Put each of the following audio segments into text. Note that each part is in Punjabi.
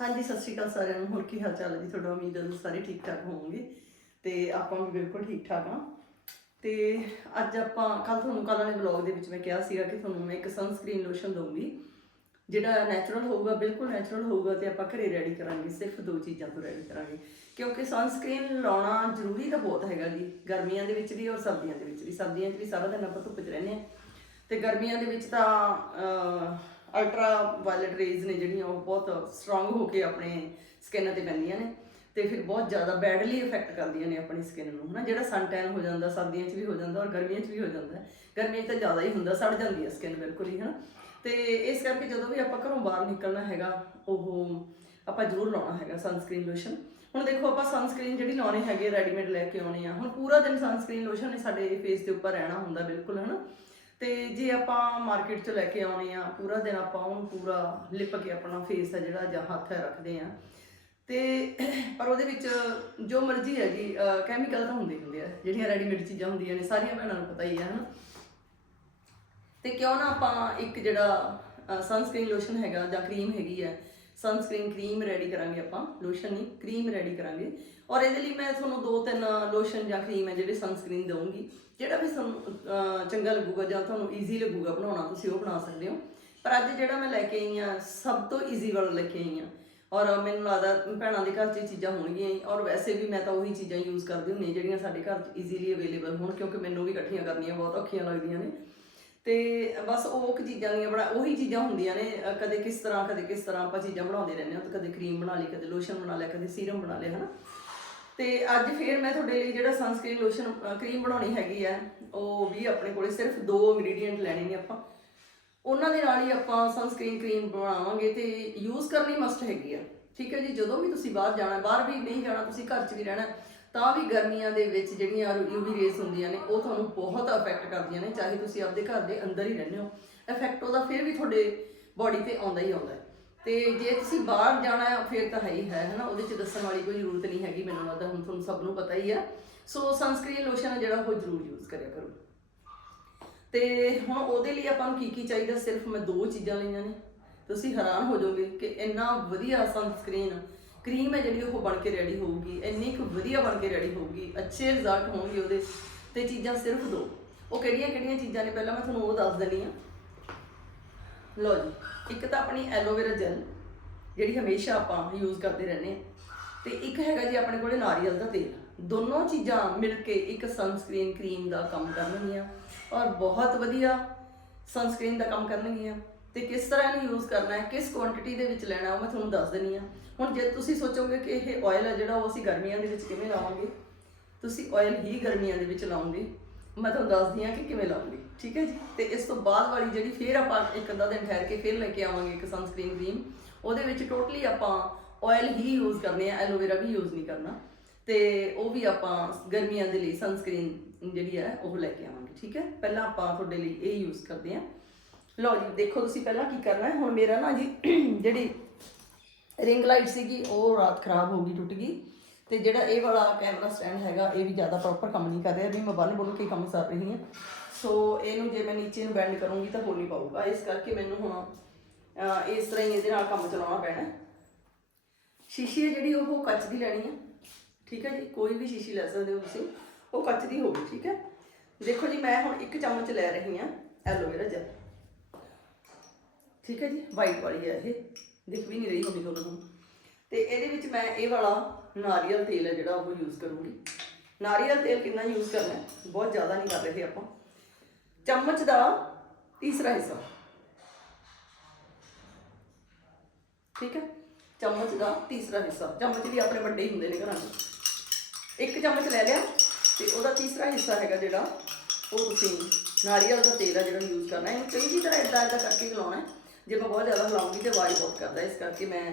ਹਾਂਜੀ, ਸਤਿ ਸ਼੍ਰੀ ਅਕਾਲ ਸਾਰਿਆਂ ਨੂੰ। ਹੋਰ ਕੀ ਹਾਲ ਚਾਲ ਹੈ ਜੀ? ਤੁਹਾਡਾ ਉਮੀਦ ਹੈ ਤੁਸੀਂ ਸਾਰੇ ਠੀਕ ਠਾਕ ਹੋਵੋਗੇ ਤੇ ਆਪਾਂ ਵੀ ਬਿਲਕੁਲ ਠੀਕ ਠਾਕ ਹਾਂ। ਤੇ ਅੱਜ ਆਪਾਂ ਕੱਲ ਤੁਹਾਨੂੰ ਕੱਲ ਵਾਲੇ ਵਲੌਗ ਦੇ ਵਿੱਚ ਮੈਂ ਕਿਹਾ ਸੀਗਾ ਕਿ ਤੁਹਾਨੂੰ ਮੈਂ ਇੱਕ ਸਨਸਕ੍ਰੀਨ ਲੋਸ਼ਨ ਦਊਂਗੀ। ਜਿਹੜਾ ਨੈਚੁਰਲ ਹੋਊਗਾ, ਬਿਲਕੁਲ ਨੈਚੁਰਲ ਹੋਊਗਾ ਤੇ ਆਪਾਂ ਘਰੇ ਰੈਡੀ ਕਰਾਂਗੇ, ਸਿਰਫ ਦੋ ਚੀਜ਼ਾਂ ਤੋਂ ਰੈਡੀ ਕਰਾਂਗੇ। ਕਿਉਂਕਿ ਸਨਸਕ੍ਰੀਨ ਲਾਉਣਾ ਜ਼ਰੂਰੀ ਤਾਂ ਬਹੁਤ ਹੈਗਾ ਜੀ, ਗਰਮੀਆਂ ਦੇ ਵਿੱਚ ਵੀ ਔਰ ਸਰਦੀਆਂ ਦੇ ਵਿੱਚ ਵੀ। ਸਰਦੀਆਂ 'ਚ ਵੀ ਸਾਰਾ ਦਿਨ ਆਪਾਂ ਧੁੱਪ 'ਚ ਰਹਿੰਦੇ ਹਾਂ। ਤੇ ਗਰਮੀਆਂ ਦੇ ਵਿੱਚ ਤਾਂ ਅਲਟਰਾ ਵਾਇਲਟ ਰੇਜ਼ ਨੇ ਜਿਹੜੀਆਂ ਉਹ ਬਹੁਤ ਸਟਰੋਂਗ ਹੋ ਕੇ ਆਪਣੇ ਸਕਿਨ ਤੇ ਪੈਂਦੀਆਂ ਨੇ ਤੇ ਫਿਰ ਬਹੁਤ ਜ਼ਿਆਦਾ ਬੈਡਲੀ ਇਫੈਕਟ ਕਰਦੀਆਂ ਨੇ ਆਪਣੀ ਸਕਿਨ ਨੂੰ, ਹਨਾ? ਜਿਹੜਾ ਸਨ ਟੈਨ ਹੋ ਜਾਂਦਾ, ਸਰਦੀਆਂ 'ਚ ਵੀ ਹੋ ਜਾਂਦਾ ਔਰ ਗਰਮੀਆਂ 'ਚ ਵੀ ਹੋ ਜਾਂਦਾ। ਗਰਮੀਆਂ 'ਚ ਤਾਂ ਜ਼ਿਆਦਾ ਹੀ ਹੁੰਦਾ, ਸੜ ਜਾਂਦੀ ਹੈ ਸਕਿਨ ਬਿਲਕੁਲ ਹੀ, ਹਨਾ? ਤੇ ਇਸ ਕਰਕੇ ਜਦੋਂ ਵੀ ਆਪਾਂ ਘਰੋਂ ਬਾਹਰ ਨਿਕਲਣਾ ਹੈਗਾ, ਉਹ ਆਪਾਂ ਜ਼ਰੂਰ ਲਾਉਣਾ ਹੈਗਾ ਸਨਸਕ੍ਰੀਨ ਲੋਸ਼ਨ ਹੁਣ ਦੇਖੋ ਆਪਾਂ ਸਨਸਕ੍ਰੀਨ ਜਿਹੜੀ ਲਾਉਣੀ ਹੈਗੀ ਰੈਡੀਮੇਡ ਲੈ ਕੇ ਆਉਣੀ ਆ। ਹੁਣ ਪੂਰਾ ਦਿਨ ਸਨਸਕ੍ਰੀਨ ਲੋਸ਼ਨ ਨੇ ਸਾਡੇ ਫੇਸ ਦੇ ਉੱਪਰ ਰਹਿਣਾ ਹੁੰਦਾ ਬਿਲਕੁਲ, ਹਨਾ? ਤੇ ਜੇ ਆਪਾਂ ਮਾਰਕੀਟ 'ਚ ਲੈ ਕੇ ਆਉਣੇ ਆ, ਪੂਰਾ ਦਿਨ ਆਪਾਂ ਉਹਨੂੰ ਪੂਰਾ ਲਿਪ ਕੇ ਆਪਣਾ ਫੇਸ ਹੈ ਜਿਹੜਾ ਜਾਂ ਹੱਥ ਹੈ ਰੱਖਦੇ ਆ। ਤੇ ਪਰ ਉਹਦੇ ਵਿੱਚ ਜੋ ਮਰਜ਼ੀ ਹੈਗੀ ਕੈਮੀਕਲ ਤਾਂ ਹੁੰਦੇ ਹੁੰਦੇ ਆ, ਜਿਹੜੀਆਂ ਰੈਡੀਮੇਡ ਚੀਜ਼ਾਂ ਹੁੰਦੀਆਂ ਨੇ, ਸਾਰੀਆਂ ਭੈਣਾਂ ਨੂੰ ਪਤਾ ਹੀ ਹੈ ਹਨਾ। ਤੇ ਕਿਉਂ ਨਾ ਆਪਾਂ ਇੱਕ ਜਿਹੜਾ ਸਨਸਕ੍ਰੀਨ ਲੋਸ਼ਨ ਹੈਗਾ ਜਾਂ ਕਰੀਮ ਹੈਗੀ ਹੈ ਸਨਸਕ੍ਰੀਨ ਕਰੀਮ ਰੈਡੀ ਕਰਾਂਗੇ ਆਪਾਂ ਲੋਸ਼ਨ ਨਹੀਂ ਕਰੀਮ ਰੈਡੀ ਕਰਾਂਗੇ। ਔਰ ਇਹਦੇ ਲਈ ਮੈਂ ਤੁਹਾਨੂੰ ਦੋ ਤਿੰਨ ਲੋਸ਼ਨ ਜਾਂ ਕਰੀਮ ਹੈ ਜਿਹੜੇ ਸਨਸਕ੍ਰੀਨ ਦਊਂਗੀ। ਜਿਹੜਾ ਵੀ ਤੁਹਾਨੂੰ ਚੰਗਾ ਲੱਗੂਗਾ ਜਾਂ ਤੁਹਾਨੂੰ ਈਜ਼ੀ ਲੱਗੂਗਾ ਬਣਾਉਣਾ, ਤੁਸੀਂ ਉਹ ਬਣਾ ਸਕਦੇ ਹੋ। ਪਰ ਅੱਜ ਜਿਹੜਾ ਮੈਂ ਲੈ ਕੇ ਆਈ ਆ ਸਭ ਤੋਂ ਈਜ਼ੀ ਵਾਲਾ ਲੈ ਕੇ ਆਈ ਆ ਔਰ ਮੈਨੂੰ ਲੱਗਦਾ ਭੈਣਾਂ ਦੇ ਘਰ 'ਚ ਇਹ ਚੀਜ਼ਾਂ ਹੋਣਗੀਆਂ ਹੀ। ਔਰ ਵੈਸੇ ਵੀ ਮੈਂ ਤਾਂ ਉਹੀ ਚੀਜ਼ਾਂ ਯੂਜ਼ ਕਰਦੀ ਹੁੰਦੀ ਹਾਂ ਜਿਹੜੀਆਂ ਸਾਡੇ ਘਰ 'ਚ ਈਜ਼ੀਲੀ ਅਵੇਲੇਬਲ ਹੋਣ, ਕਿਉਂਕਿ ਮੈਨੂੰ ਵੀ ਇਕੱਠੀਆਂ ਕਰਨੀਆਂ ਬਹੁਤ ਔਖੀਆਂ ਲੱਗਦੀਆਂ ਨੇ। ਤੇ ਬਸ ਉਹ ਕੁ ਚੀਜ਼ਾਂ ਦੀਆਂ ਬੜਾ ਉਹੀ ਚੀਜ਼ਾਂ ਹੁੰਦੀਆਂ ਨੇ। ਕਦੇ ਕਿਸ ਤਰ੍ਹਾਂ, ਕਦੇ ਕਿਸ ਤਰ੍ਹਾਂ ਆਪਾਂ ਚੀਜ਼ਾਂ ਬਣਾਉਂਦੇ ਰਹਿੰਦੇ ਹਾਂ। ਤੇ ਕਦੇ ਕਰੀਮ ਬਣਾ ਲਈ, ਕਦੇ ਲੋਸ਼ਨ ਬਣਾ ਲਿਆ, ਕਦੇ ਸੀਰਮ ਬਣਾ ਲਿਆ, ਹਨਾ? ਤੇ ਅੱਜ ਫੇਰ ਮੈਂ ਤੁਹਾਡੇ ਲਈ ਜਿਹੜਾ ਸਨਸਕ੍ਰੀਨ ਲੋਸ਼ਨ ਕਰੀਮ ਬਣਾਉਣੀ ਹੈਗੀ ਆ, ਉਹ ਵੀ ਆਪਣੇ ਕੋਲੇ ਸਿਰਫ ਦੋ ਇੰਗਰੀਡੀਐਂਟ ਲੈਣੇ ਨੇ ਆਪਾਂ। ਉਹਨਾਂ ਦੇ ਨਾਲ ਹੀ ਆਪਾਂ ਸਨਸਕ੍ਰੀਨ ਕਰੀਮ ਬਣਾਵਾਂਗੇ ਤੇ ਯੂਜ਼ ਕਰਨੀ ਮਸਟ ਹੈਗੀ ਆ। ਠੀਕ ਹੈ ਜੀ, ਜਦੋਂ ਵੀ ਤੁਸੀਂ ਬਾਹਰ ਜਾਣਾ, ਬਾਹਰ ਵੀ ਨਹੀਂ ਜਾਣਾ, ਤੁਸੀਂ ਘਰ 'ਚ ਵੀ ਰਹਿਣਾ, ਤਾਂ ਵੀ ਗਰਮੀਆਂ ਦੇ ਵਿੱਚ ਜਿਹੜੀਆਂ ਯੂਵੀ ਰੇਸ ਹੁੰਦੀਆਂ ਨੇ, ਉਹ ਤੁਹਾਨੂੰ ਬਹੁਤ ਅਫੈਕਟ ਕਰਦੀਆਂ ਨੇ, ਚਾਹੇ ਤੁਸੀਂ ਆਪਦੇ ਘਰ ਦੇ ਅੰਦਰ ਹੀ ਰਹਿੰਦੇ ਹੋ। ਇਫੈਕਟ ਉਹਦਾ ਫਿਰ ਵੀ ਤੁਹਾਡੇ ਬਾਡੀ ਤੇ ਆਉਂਦਾ ਹੀ ਆਉਂਦਾ ਹੈ। ਤੇ ਜੇ ਤੁਸੀਂ ਬਾਹਰ ਜਾਣਾ ਹੈ, ਫਿਰ ਤਾਂ ਹੈ ਹੀ ਹੈ, ਹਨਾ? ਉਹਦੇ 'ਚ ਦੱਸਣ ਵਾਲੀ ਕੋਈ ਜ਼ਰੂਰਤ ਨਹੀਂ ਹੈਗੀ ਮੈਨੂੰ ਲੱਗਦਾ, ਹੁਣ ਤੁਹਾਨੂੰ ਸਭ ਨੂੰ ਪਤਾ ਹੀ ਆ। ਸੋ ਸਨਸਕ੍ਰੀਨ ਲੋਸ਼ਨ ਹੈ ਜਿਹੜਾ, ਉਹ ਜ਼ਰੂਰ ਯੂਜ਼ ਕਰਿਆ ਕਰੋ। ਤੇ ਹੁਣ ਉਹਦੇ ਲਈ ਆਪਾਂ ਨੂੰ ਕੀ ਕੀ ਚਾਹੀਦਾ? ਸਿਰਫ ਮੈਂ ਦੋ ਚੀਜ਼ਾਂ ਲਈਆਂ ਨੇ। ਤੁਸੀਂ ਹੈਰਾਨ ਹੋ ਜਾਓਗੇ ਕਿ ਇੰਨਾ ਵਧੀਆ ਸਨਸਕ੍ਰੀਨ ਕਰੀਮ ਹੈ ਜਿਹੜੀ ਉਹ ਬਣ ਕੇ ਰੈਡੀ ਹੋਊਗੀ, ਇੰਨੀ ਕੁ ਵਧੀਆ ਬਣ ਕੇ ਰੈਡੀ ਹੋਊਗੀ, ਅੱਛੇ ਰਿਜ਼ਲਟ ਹੋਣਗੇ ਉਹਦੇ। ਤੇ ਚੀਜ਼ਾਂ ਸਿਰਫ ਦੋ। ਉਹ ਕਿਹੜੀਆਂ ਕਿਹੜੀਆਂ ਚੀਜ਼ਾਂ ਨੇ? ਪਹਿਲਾਂ ਮੈਂ ਤੁਹਾਨੂੰ ਉਹ ਦੱਸ ਦਿੰਦੀ ਆ ਲਓ ਜੀ। ਇੱਕ ਤਾਂ ਆਪਣੀ ਐਲੋਵੇਰਾ ਜੈਲ ਜਿਹੜੀ ਹਮੇਸ਼ਾ ਆਪਾਂ ਯੂਜ਼ ਕਰਦੇ ਰਹਿੰਦੇ ਹਾਂ। ਤੇ ਇੱਕ ਹੈਗਾ ਜੀ ਆਪਣੇ ਕੋਲੇ ਨਾਰੀਅਲ ਦਾ ਤੇਲ। ਦੋਨੋਂ ਚੀਜ਼ਾਂ ਮਿਲ ਕੇ ਇੱਕ ਸਨਸਕ੍ਰੀਨ ਕਰੀਮ ਦਾ ਕੰਮ ਕਰਨਗੀਆਂ ਔਰ ਬਹੁਤ ਵਧੀਆ ਸਨਸਕ੍ਰੀਨ ਦਾ ਕੰਮ ਕਰਨਗੀਆਂ। ਤੇ ਕਿਸ ਤਰ੍ਹਾਂ ਇਹਨੂੰ ਯੂਜ਼ ਕਰਨਾ ਹੈ, ਕਿਸ ਕੁਆਂਟੀਟੀ ਦੇ ਵਿੱਚ ਲੈਣਾ, ਉਹ ਮੈਂ ਤੁਹਾਨੂੰ ਦੱਸ ਦਿੰਨੀ ਆ ਹੁਣ ਜੇ ਤੁਸੀਂ ਸੋਚੋਗੇ ਕਿ ਇਹ ਆਇਲ ਹੈ ਜਿਹੜਾ ਉਹ ਅਸੀਂ ਗਰਮੀਆਂ ਦੇ ਵਿੱਚ ਕਿਵੇਂ ਲਾਵਾਂਗੇ? ਤੁਸੀਂ ਆਇਲ ਹੀ ਗਰਮੀਆਂ ਦੇ ਵਿੱਚ ਲਾਉਂਗੇ ਮੈਂ ਤੁਹਾਨੂੰ ਦੱਸਦੀ ਹਾਂ ਕਿ ਕਿਵੇਂ ਲਾਉਂਗੇ ਠੀਕ ਹੈ ਜੀ? ਤੇ ਇਸ ਤੋਂ ਬਾਅਦ ਵਾਲੀ ਜਿਹੜੀ ਫੇਰ ਆਪਾਂ ਇੱਕ ਅੱਧਾ ਦਿਨ ਠਹਿਰ ਕੇ ਫੇਰ ਲੈ ਕੇ ਆਵਾਂਗੇ ਇੱਕ ਸਨਸਕ੍ਰੀਨ ਕਰੀਮ ਉਹਦੇ ਵਿੱਚ ਟੋਟਲੀ ਆਪਾਂ ਆਇਲ ਹੀ ਯੂਜ਼ ਕਰਨੇ ਆ ਐਲੋਵੇਰਾ ਵੀ ਯੂਜ਼ ਨਹੀਂ ਕਰਨਾ। ਤੇ ਉਹ ਵੀ ਆਪਾਂ ਗਰਮੀਆਂ ਦੇ ਲਈ ਸਨਸਕ੍ਰੀਨ ਜਿਹੜੀ ਹੈ, ਉਹ ਲੈ ਕੇ ਆਵਾਂਗੇ, ਠੀਕ ਹੈ? ਪਹਿਲਾਂ ਆਪਾਂ ਤੁਹਾਡੇ ਲਈ ਇਹ ਯੂਜ਼ ਕਰਦੇ ਹਾਂ। ਲਓ ਜੀ, ਦੇਖੋ ਤੁਸੀਂ ਪਹਿਲਾਂ ਕੀ ਕਰਨਾ ਹੈ, ਹੁਣ ਮੇਰਾ ਨਾ ਜੀ, ਜਿਹੜੀ ਰਿੰਗ ਲਾਈਟ ਸੀਗੀ, ਉਹ ਰਾਤ ਖਰਾਬ ਹੋ ਗਈ, ਟੁੱਟ ਗਈ। ਤੇ ਜਿਹੜਾ ਇਹ ਵਾਲਾ ਕੈਮਰਾ ਸਟੈਂਡ ਹੈਗਾ, ਇਹ ਵੀ ਜ਼ਿਆਦਾ ਪ੍ਰੋਪਰ ਕੰਮ ਨਹੀਂ ਕਰ ਰਿਹਾ। ਵੀ ਮੈਂ ਬੰਨ ਬੁੰਨ ਕੇ ਕੰਮ ਕਰ ਰਹੀ ਹਾਂ। ਸੋ ਇਹਨੂੰ ਜੇ ਮੈਂ ਨੀਚੇ ਨੂੰ ਬੈਂਡ ਕਰੂੰਗੀ ਤਾਂ ਹੋ ਨਹੀਂ ਪਾਊਗਾ। ਇਸ ਕਰਕੇ ਮੈਨੂੰ ਹੁਣ ਇਸ ਤਰ੍ਹਾਂ ਹੀ ਇਹਦੇ ਨਾਲ ਕੰਮ ਚਲਾਉਣਾ ਪੈਣਾ ਸ਼ੀਸ਼ੀ ਹੈ ਜਿਹੜੀ, ਉਹ ਕੱਚ ਦੀ ਲੈਣੀ ਹੈ। ਠੀਕ ਹੈ ਜੀ? ਕੋਈ ਵੀ ਸ਼ੀਸ਼ੀ ਲੈ ਸਕਦੇ ਹੋ ਤੁਸੀਂ। ਉਹ ਕੱਚ ਦੀ ਹੋਵੇ ਠੀਕ ਹੈ? ਦੇਖੋ ਜੀ, ਮੈਂ ਹੁਣ ਇੱਕ ਚਮਚ ਲੈ ਰਹੀ ਹਾਂ ਐਲੋਵੇਰਾ ਜੈਲ। ਠੀਕ ਹੈ ਜੀ? ਵਾਈਟ ਵਾਲੀ ਹੈ ਇਹ। ਦਿਖ ਵੀ ਨਹੀਂ ਰਹੀ ਹੋਣੀ ਤੁਹਾਨੂੰ ਹੁਣ। ਤੇ ਇਹਦੇ ਵਿੱਚ ਮੈਂ ਇਹ ਵਾਲਾ ਨਾਰੀਅਲ ਤੇਲ ਹੈ ਜਿਹੜਾ ਉਹ ਯੂਜ਼ ਕਰੂੰਗੀ। ਨਾਰੀਅਲ ਤੇਲ ਕਿੰਨਾ ਯੂਜ਼ ਕਰਨਾ ਹੈ? ਬਹੁਤ ਜ਼ਿਆਦਾ ਨਹੀਂ ਕਰ ਰਹੇ ਆਪਾਂ। ਚਮਚ ਦਾ ਤੀਸਰਾ ਹਿੱਸਾ। ਠੀਕ ਹੈ? ਚਮਚ ਦਾ ਤੀਸਰਾ ਹਿੱਸਾ। ਚਮਚ ਵੀ ਆਪਣੇ ਵੱਡੇ ਹੀ ਹੁੰਦੇ ਨੇ ਘਰਾਂ 'ਚ ਇੱਕ ਚਮਚ ਲੈ ਲਿਆ ਤੇ ਉਹਦਾ ਤੀਸਰਾ ਹਿੱਸਾ ਹੈਗਾ ਜਿਹੜਾ ਉਹ ਤੁਸੀਂ ਨਾਰੀਅਲ ਦਾ ਤੇਲ ਹੈ ਜਿਹੜਾ ਯੂਜ਼ ਕਰਨਾ ਹੈ। ਇਹਨੂੰ ਚੰਗੀ ਤਰ੍ਹਾਂ ਇਦਾਂ ਇਦਾਂ ਕਰਕੇ ਹਿਲਾਉਣਾ ਹੈ। ਜੇ ਮੈਂ ਬਹੁਤ ਜ਼ਿਆਦਾ ਹਿਲਾਉਂਗੀ ਤੇ ਆਵਾਜ਼ ਬਹੁਤ ਕਰਦਾ ਇਸ ਕਰਕੇ ਮੈਂ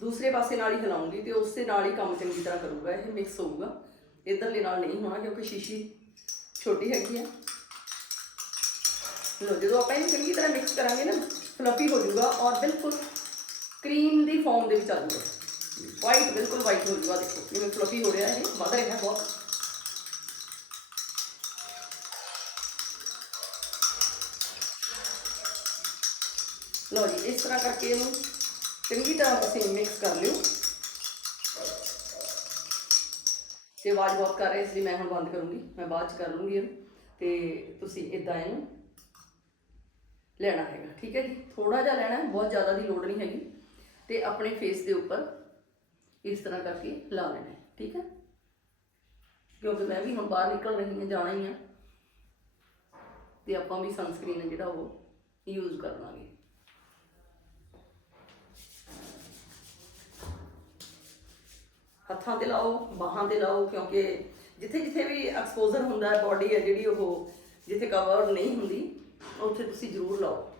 ਦੂਸਰੇ ਪਾਸੇ ਨਾਲ ਹੀ ਹਿਲਾਉਂਗੀ ਤੇ ਉਸੇ ਨਾਲ ਹੀ ਕੰਮ ਚੰਗੀ ਤਰ੍ਹਾਂ ਕਰੂਗਾ ਇਹ ਮਿਕਸ ਹੋਊਗਾ ਇਧਰਲੇ ਨਾਲ ਨਹੀਂ ਹੋਣਾ ਕਿਉਂਕਿ ਸ਼ੀਸ਼ੀ ਛੋਟੀ ਹੈਗੀ ਆ ਲੋ ਜਦੋਂ ਆਪਾਂ ਇਹਨੂੰ ਚੰਗੀ ਤਰ੍ਹਾਂ ਮਿਕਸ ਕਰਾਂਗੇ ਨਾ ਫਲਫੀ ਹੋ ਜਾਊਗਾ ਔਰ ਬਿਲਕੁਲ ਕਰੀਮ ਦੀ ਫਾਰਮ ਦੇ ਵਿੱਚ ਆ ਜਾਊਗਾ ਵਾਈਟ ਬਿਲਕੁਲ ਵਾਈਟ ਹੋ ਜਾਊਗਾ ਦੇਖੋ ਜਿਵੇਂ ਫਲਫੀ ਹੋ ਰਿਹਾ ਹੈ ਵਧ ਰਿਹਾ ਬਹੁਤ ਲਓ ਜੀ ਇਸ ਤਰ੍ਹਾਂ ਕਰਕੇ ਇਹਨੂੰ ਚੰਗੀ ਤਰ੍ਹਾਂ ਤੁਸੀਂ ਮਿਕਸ ਕਰ ਲਿਓ। ਤੇ ਆਵਾਜ਼ ਬਹੁਤ ਕਰ ਰਹੀ, ਇਸ ਲਈ ਮੈਂ ਹੁਣ ਬੰਦ ਕਰੂੰਗੀ, ਮੈਂ ਬਾਅਦ ਚ ਕਰ ਲੂੰਗੀ ਇਹਨੂੰ। ਤੇ ਤੁਸੀਂ ਇਦਾਂ ਇਹਨੂੰ ਲੈਣਾ ਹੈਗਾ, ਠੀਕ ਹੈ ਜੀ? ਥੋੜਾ ਜਿਹਾ ਲੈਣਾ, ਬਹੁਤ ਜ਼ਿਆਦਾ ਦੀ ਲੋੜ ਨਹੀਂ ਹੈਗੀ। ਤੇ ਆਪਣੇ ਫੇਸ ਦੇ ਉੱਪਰ ਇਸ ਤਰ੍ਹਾਂ ਕਰਕੇ ਲਾ ਲੈਣਾ, ਠੀਕ ਹੈ? ਕਿਉਂਕਿ ਮੈਂ ਵੀ ਹੁਣ ਬਾਹਰ ਨਿਕਲ ਰਹੀ ਹਾਂ, ਜਾਣਾ ਹੀ ਆ। ਤੇ ਆਪਾਂ ਵੀ ਸਨਸਕ੍ਰੀਨ ਹੈ ਜਿਹੜਾ ਉਹ ਯੂਜ਼ ਕਰ ਲਾਂਗੇ। ਹੱਥਾਂ ਤੇ ਲਾਓ, ਬਾਹਾਂ ਤੇ ਲਾਓ, ਕਿਉਂਕਿ ਜਿੱਥੇ ਜਿੱਥੇ ਵੀ ਐਕਸਪੋਜ਼ਰ ਹੁੰਦਾ ਹੈ ਬਾਡੀ ਹੈ ਜਿਹੜੀ ਉਹ ਜਿੱਥੇ ਕਵਰ ਨਹੀਂ ਹੁੰਦੀ, ਉੱਥੇ ਤੁਸੀਂ ਜ਼ਰੂਰ ਲਾਓ।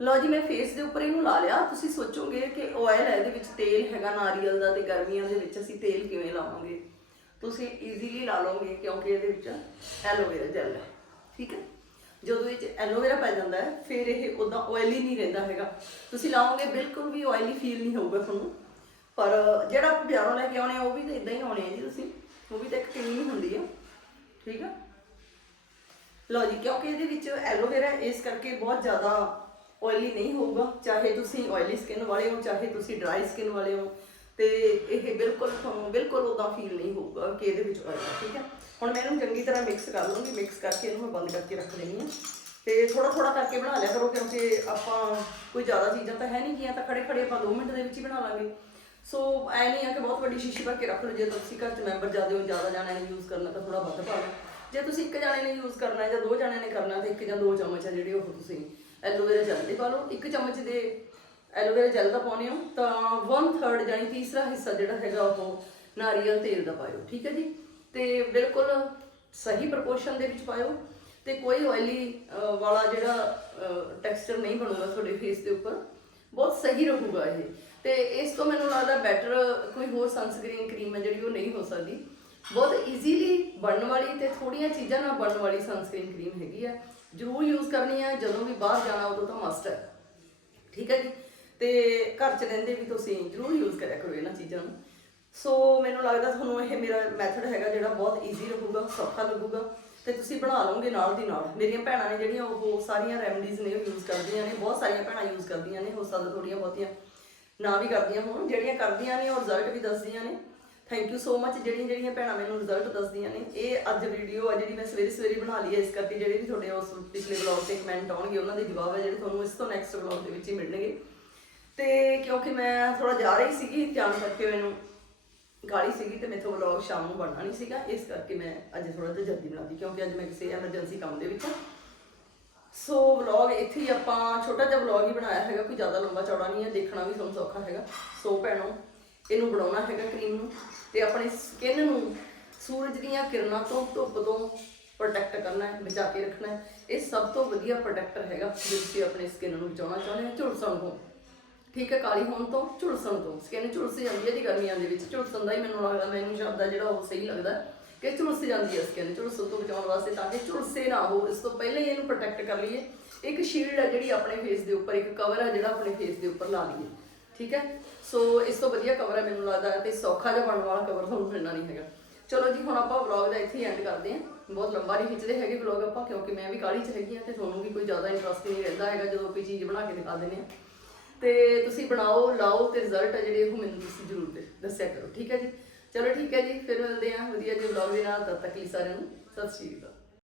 ਲਓ ਜੀ, ਮੈਂ ਫੇਸ ਦੇ ਉੱਪਰ ਇਹਨੂੰ ਲਾ ਲਿਆ। ਤੁਸੀਂ ਸੋਚੋਗੇ ਕਿ ਆਇਲ ਹੈ ਇਹਦੇ ਵਿੱਚ ਤੇਲ ਹੈਗਾ, ਨਾਰੀਅਲ ਦਾ ਤੇ ਗਰਮੀਆਂ ਦੇ ਵਿੱਚ ਅਸੀਂ ਤੇਲ ਕਿਵੇਂ ਲਾਵਾਂਗੇ? ਤੁਸੀਂ ਈਜ਼ੀਲੀ ਲਾ ਲਓਗੇ, ਕਿਉਂਕਿ ਇਹਦੇ ਵਿੱਚ ਐਲੋਵੇਰਾ ਜੈਲ ਹੈ। ਠੀਕ ਹੈ? ਜਦੋਂ ਇਹ ਚ ਐਲੋਵੇਰਾ ਪੈ ਜਾਂਦਾ ਹੈ, ਫਿਰ ਇਹ ਉਦਾਂ ਆਇਲੀ ਨਹੀਂ ਰਹਿੰਦਾ ਹੈਗਾ। ਤੁਸੀਂ ਲਾਓਗੇ, ਬਿਲਕੁਲ ਵੀ ਆਇਲੀ ਫੀਲ ਨਹੀਂ ਹੋਊਗਾ ਤੁਹਾਨੂੰ। ਪਰ ਜਿਹੜਾ ਆਪਾਂ ਬਾਜ਼ਾਰੋਂ ਲੈ ਕੇ ਆਉਣੇ ਆ, ਉਹ ਵੀ ਤਾਂ ਇਦਾਂ ਹੀ ਆਉਣੇ ਆ ਜੀ ਤੁਸੀਂ। ਉਹ ਵੀ ਤਾਂ ਇੱਕ ਕਰੀਮ ਹੁੰਦੀ ਆ। ਠੀਕ ਆ? ਲਓ ਜੀ, ਕਿਉਂਕਿ ਇਹਦੇ ਵਿੱਚ ਐਲੋਵੇਰਾ ਇਸ ਕਰਕੇ ਬਹੁਤ ਜ਼ਿਆਦਾ ਆਇਲੀ ਨਹੀਂ ਹੋਊਗਾ। ਚਾਹੇ ਤੁਸੀਂ ਆਇਲੀ ਸਕਿਨ ਵਾਲੇ ਹੋ, ਚਾਹੇ ਤੁਸੀਂ ਡਰਾਈ ਸਕਿਨ ਵਾਲੇ ਹੋ। ਤੇ ਇਹ ਬਿਲਕੁਲ ਤੁਹਾਨੂੰ ਬਿਲਕੁਲ ਉਦਾਂ ਫੀਲ ਨਹੀਂ ਹੋਊਗਾ ਕਿ ਇਹਦੇ ਵਿੱਚ ਆਇਲ ਠੀਕ ਹੈ? ਹੁਣ ਮੈਂ ਇਹਨੂੰ ਚੰਗੀ ਤਰ੍ਹਾਂ ਮਿਕਸ ਕਰ ਲੂੰਗੀ ਮਿਕਸ ਕਰਕੇ ਇਹਨੂੰ ਮੈਂ ਬੰਦ ਕਰਕੇ ਰੱਖ ਦੇਣੀ ਹੈ। ਤੇ ਥੋੜਾ ਥੋੜਾ ਕਰਕੇ ਬਣਾ ਲਿਆ ਕਰੋ, ਕਿਉਂਕਿ ਆਪਾਂ ਕੋਈ ਜ਼ਿਆਦਾ ਚੀਜ਼ਾਂ ਤਾਂ ਹੈ ਨਹੀਂ ਗੀਆਂ, ਤਾਂ ਖੜੇ ਖੜੇ ਆਪਾਂ 2 ਮਿੰਟ ਦੇ ਵਿੱਚ ਹੀ ਬਣਾ ਲਾਂਗੇ। ਸੋ ਐ ਨਹੀਂ ਆ ਕਿ ਬਹੁਤ ਵੱਡੀ ਸ਼ੀਸ਼ੀ ਭਰ ਕੇ ਰੱਖ ਲਓ, ਜੇ ਤੁਸੀਂ ਘਰ 'ਚ ਮੈਂਬਰ ਜ਼ਿਆਦਾ ਹੋ, ਜ਼ਿਆਦਾ ਜਾਣਿਆਂ ਨੇ ਯੂਜ਼ ਕਰਨਾ ਤਾਂ ਥੋੜਾ ਵੱਧ ਪਾ ਲਓ। ਜੇ ਤੁਸੀਂ ਇੱਕ ਜਾਣੇ ਨੇ ਯੂਜ਼ ਕਰਨਾ ਹੈ ਜਾਂ ਦੋ ਜਾਣਿਆਂ ਨੇ ਕਰਨਾ ਤਾਂ ਇੱਕ ਜਾਂ ਦੋ ਚਮਚ ਆ ਜਿਹੜੇ ਉਹ ਤੁਸੀਂ ਐਲੋਵੇਰਾ ਜੈਲ ਦੇ ਪਾ ਲਓ। ਇੱਕ ਚਮਚ ਦੇ ਐਲੋਵੇਰਾ ਜੈਲ ਦਾ ਪਾਉਣੇ ਹੋ। ਤਾਂ 1/3 ਜਾਨੀ ਤੀਸਰਾ ਹਿੱਸਾ ਜਿਹੜਾ ਹੈਗਾ ਉਹ ਨਾਰੀਅਲ ਤੇਲ ਦਾ ਪਾਇਓ, ਠੀਕ ਹੈ ਜੀ? ਤੇ ਬਿਲਕੁਲ ਸਹੀ ਪ੍ਰਪੋਰਸ਼ਨ ਦੇ ਵਿੱਚ ਪਾਇਓ। ਤੇ ਕੋਈ ਆਇਲੀ ਵਾਲਾ ਜਿਹੜਾ ਟੈਕਸਚਰ ਨਹੀਂ ਬਣੂਗਾ ਤੁਹਾਡੇ ਫੇਸ ਦੇ ਉੱਪਰ। ਬਹੁਤ ਸਹੀ ਰਹੂਗਾ ਇਹ। ਤੇ ਇਸ ਤੋਂ ਮੈਨੂੰ ਲੱਗਦਾ ਬੈਟਰ ਕੋਈ ਹੋਰ ਸਨਸਕ੍ਰੀਨ ਕਰੀਮ ਹੈ ਜਿਹੜੀ ਉਹ ਨਹੀਂ ਹੋ ਸਕਦੀ। ਬਹੁਤ ਈਜ਼ੀਲੀ ਬਣਨ ਵਾਲੀ ਤੇ ਥੋੜੀਆਂ ਚੀਜ਼ਾਂ ਨਾਲ ਬਣਨ ਵਾਲੀ ਸਨਸਕ੍ਰੀਨ ਕਰੀਮ ਹੈਗੀ ਆ। ਜ਼ਰੂਰ ਯੂਜ਼ ਕਰਨੀ ਹੈ ਜਦੋਂ ਵੀ ਬਾਹਰ ਜਾਣਾ ਉਦੋਂ ਤਾਂ ਮਸਟ ਹੈ। ਠੀਕ ਹੈ ਜੀ? ਤੇ ਘਰ 'ਚ ਰਹਿੰਦੇ ਵੀ ਤੁਸੀਂ ਜ਼ਰੂਰ ਯੂਜ਼ ਕਰਿਆ ਕਰੋ ਇਹਨਾਂ ਚੀਜ਼ਾਂ ਨੂੰ। ਸੋ ਮੈਨੂੰ ਲੱਗਦਾ ਤੁਹਾਨੂੰ ਇਹ ਮੇਰਾ ਮੈਥਡ ਹੈਗਾ ਜਿਹੜਾ ਬਹੁਤ ਈਜ਼ੀ ਰਹੂਗਾ, ਸੌਖਾ ਲੱਗੂਗਾ ਤੇ ਤੁਸੀਂ ਬਣਾ ਲਓਗੇ ਨਾਲ ਦੀ ਨਾਲ। ਮੇਰੀਆਂ ਭੈਣਾਂ ਨੇ ਜਿਹੜੀਆਂ ਉਹ ਸਾਰੀਆਂ ਰੈਮਡੀਜ਼ ਨੇ ਉਹ ਯੂਜ਼ ਕਰਦੀਆਂ ਨੇ, ਬਹੁਤ ਸਾਰੀਆਂ ਭੈਣਾਂ ਯੂਜ਼ ਕਰਦੀਆਂ ਨੇ ਹੋ ਸਕਦਾ ਥੋੜੀਆਂ ਬਹੁਤੀਆਂ ਨਾ ਵੀ ਕਰਦੀਆਂ ਹੋਣ, ਜਿਹੜੀਆਂ ਕਰਦੀਆਂ ਨੇ ਉਹ ਰਿਜ਼ਲਟ ਵੀ ਦੱਸਦੀਆਂ ਨੇ। ਥੈਂਕ ਯੂ ਸੋ ਮੱਚ ਜਿਹੜੀਆਂ ਜਿਹੜੀਆਂ ਭੈਣਾਂ ਮੈਨੂੰ ਰਿਜ਼ਲਟ ਦੱਸਦੀਆਂ ਨੇ, ਇਹ ਅੱਜ ਵੀਡੀਓ ਆ ਜਿਹੜੀ ਮੈਂ ਸਵੇਰੇ ਸਵੇਰੇ ਬਣਾ ਲਈ ਹੈ ਇਸ ਕਰਕੇ ਜਿਹੜੇ ਵੀ ਤੁਹਾਡੇ ਉਸ ਪਿਛਲੇ ਵਲੌਗ ਤੇ ਕਮੈਂਟ ਆਉਣਗੇ, ਉਹਨਾਂ ਦੇ ਜਵਾਬ ਹੈ ਜਿਹੜੇ ਤੁਹਾਨੂੰ ਇਸ ਤੋਂ ਨੈਕਸਟ ਵਲੌਗ ਦੇ ਵਿੱਚ ਹੀ ਮਿਲਣਗੇ। ਤੇ ਕਿਉਂਕਿ ਮੈਂ ਥੋੜਾ ਜਾ ਰਹੀ ਸੀਗੀ ਜਾਣ ਕਰਕੇ ਮੈਨੂੰ ਗਾਲੀ ਸੀਗੀ ਤੇ ਮੇਥੋਂ ਵਲੌਗ ਸ਼ਾਮ ਨੂੰ ਬਣਨਾ ਨਹੀਂ ਸੀਗਾ, ਇਸ ਕਰਕੇ ਮੈਂ ਅੱਜ ਥੋੜਾ ਜਿਹਾ ਜਲਦੀ ਬਣਾਤੀ ਕਿਉਂਕਿ ਅੱਜ ਮੈਂ ਕਿਸੇ ਐਮਰਜੈਂਸੀ ਕੰਮ ਦੇ ਵਿੱਚ ਹਾਂ। ਸੋ ਵਲੌਗ ਇੱਥੇ ਹੀ ਆਪਾਂ ਛੋਟਾ ਜਿਹਾ ਵਲੌਗ ਹੀ ਬਣਾਇਆ ਹੈਗਾ, ਕੋਈ ਜ਼ਿਆਦਾ ਲੰਬਾ ਚੌੜਾ ਨਹੀਂ ਹੈ, ਦੇਖਣਾ ਵੀ ਤੁਹਾਨੂੰ ਸੌਖਾ ਹੈਗਾ। ਸੋ ਭੈਣੋ, ਇਹਨੂੰ ਬਣਾਉਣਾ ਹੈਗਾ ਕਰੀਮ ਨੂੰ ਤੇ ਆਪਣੀ ਸਕਿਨ ਨੂੰ ਸੂਰਜ ਦੀਆਂ ਕਿਰਨਾਂ ਤੋਂ ਧੁੱਪ ਤੋਂ ਪ੍ਰੋਟੈਕਟ ਕਰਨਾ ਹੈ, ਬਚਾ ਕੇ ਰੱਖਣਾ ਹੈ। ਇਹ ਸਭ ਤੋਂ ਵਧੀਆ ਪ੍ਰੋਟੈਕਟਰ ਹੈਗਾ, ਜੇ ਤੁਸੀਂ ਆਪਣੀ ਸਕਿਨ ਨੂੰ ਬਚਾਉਣਾ ਚਾਹੁੰਦੇ ਹੋ ਝੁਲਸਣ ਤੋਂ ਠੀਕ ਹੈ, ਕਾਲੀ ਹੋਣ ਤੋਂ, ਝੁਲਸਣ ਤੋਂ। ਸਕਿਨ ਝੁਲਸ ਜਾਂਦੀ ਹੈ ਜੀ ਗਰਮੀਆਂ ਦੇ ਵਿੱਚ। ਝੁਲਸਣ ਦਾ ਹੀ ਮੈਨੂੰ ਲੱਗਦਾ, ਮੈਨੂੰ ਸ਼ਬਦ ਆ ਜਿਹੜਾ ਉਹ ਸਹੀ ਲੱਗਦਾ। ਕਿ ਝੁਲਸ ਜਾਂਦੀ ਹੈ ਸਕਿਨ ਝੁਲਸਣ ਤੋਂ ਬਚਾਉਣ ਵਾਸਤੇ ਤਾਂ ਕਿ ਝੁਲਸੇ ਨਾ ਹੋ। ਇਸ ਤੋਂ ਪਹਿਲਾਂ ਹੀ ਇਹਨੂੰ ਪ੍ਰੋਟੈਕਟ ਕਰ ਲਈਏ। ਇੱਕ ਸ਼ੀਲਡ ਹੈ ਜਿਹੜੀ ਆਪਣੇ ਫੇਸ ਦੇ ਉੱਪਰ, ਇੱਕ ਕਵਰ ਹੈ ਜਿਹੜਾ ਆਪਣੇ ਫੇਸ ਦੇ ਉੱਪਰ ਲਾ ਲਈਏ। ਠੀਕ ਹੈ? ਸੋ ਇਸ ਤੋਂ ਵਧੀਆ ਕਵਰ ਹੈ ਮੈਨੂੰ ਲੱਗਦਾ ਤੇ ਸੌਖਾ ਜਿਹਾ ਬਣਨ ਵਾਲਾ ਕਵਰ ਤੁਹਾਨੂੰ ਮਿਲਣਾ ਨਹੀਂ ਹੈਗਾ। ਚਲੋ ਜੀ, ਹੁਣ ਆਪਾਂ ਵਲੌਗ ਦਾ ਇੱਥੇ ਹੀ ਐਂਡ ਕਰਦੇ ਹਾਂ। ਬਹੁਤ ਲੰਬਾ ਨਹੀਂ ਖਿੱਚਦੇ ਹੈਗੇ ਵਲੌਗ ਆਪਾਂ, ਕਿਉਂਕਿ ਮੈਂ ਵੀ ਕਾਹਲੀ ਚ ਹੈਗੀ ਆ ਤੇ ਤੁਹਾਨੂੰ ਵੀ ਕੋਈ ਜ਼ਿਆਦਾ ਇੰਟਰਸਟ ਨਹੀਂ ਰਹਿੰਦਾ ਹੈਗਾ ਜਦੋਂ ਕੋਈ ਚੀਜ਼ ਬਣਾ ਕੇ ਦਿਖਾ ਦਿੰਦੇ ਆ ਤੇ ਤੁਸੀਂ ਬਣਾਓ, ਲਾਓ ਤੇ ਰਿਜ਼ਲਟ ਆ ਜਿਹੜੇ ਉਹ ਮੈਨੂੰ ਤੁਸੀਂ ਜ਼ਰੂਰ ਦੇ- ਦੱਸਿਆ ਕਰੋ, ਠੀਕ ਹੈ ਜੀ? ਚਲੋ ਠੀਕ ਹੈ ਜੀ, ਫਿਰ ਮਿਲਦੇ ਹਾਂ ਵਧੀਆ ਜਿਹੇ ਵਲੌਗ ਦੇ ਨਾਲ, ਤਦ ਤੱਕ ਲਈ ਸਾਰਿਆਂ ਨੂੰ, ਸਤਿ ਸ਼੍ਰੀ ਅਕਾਲ।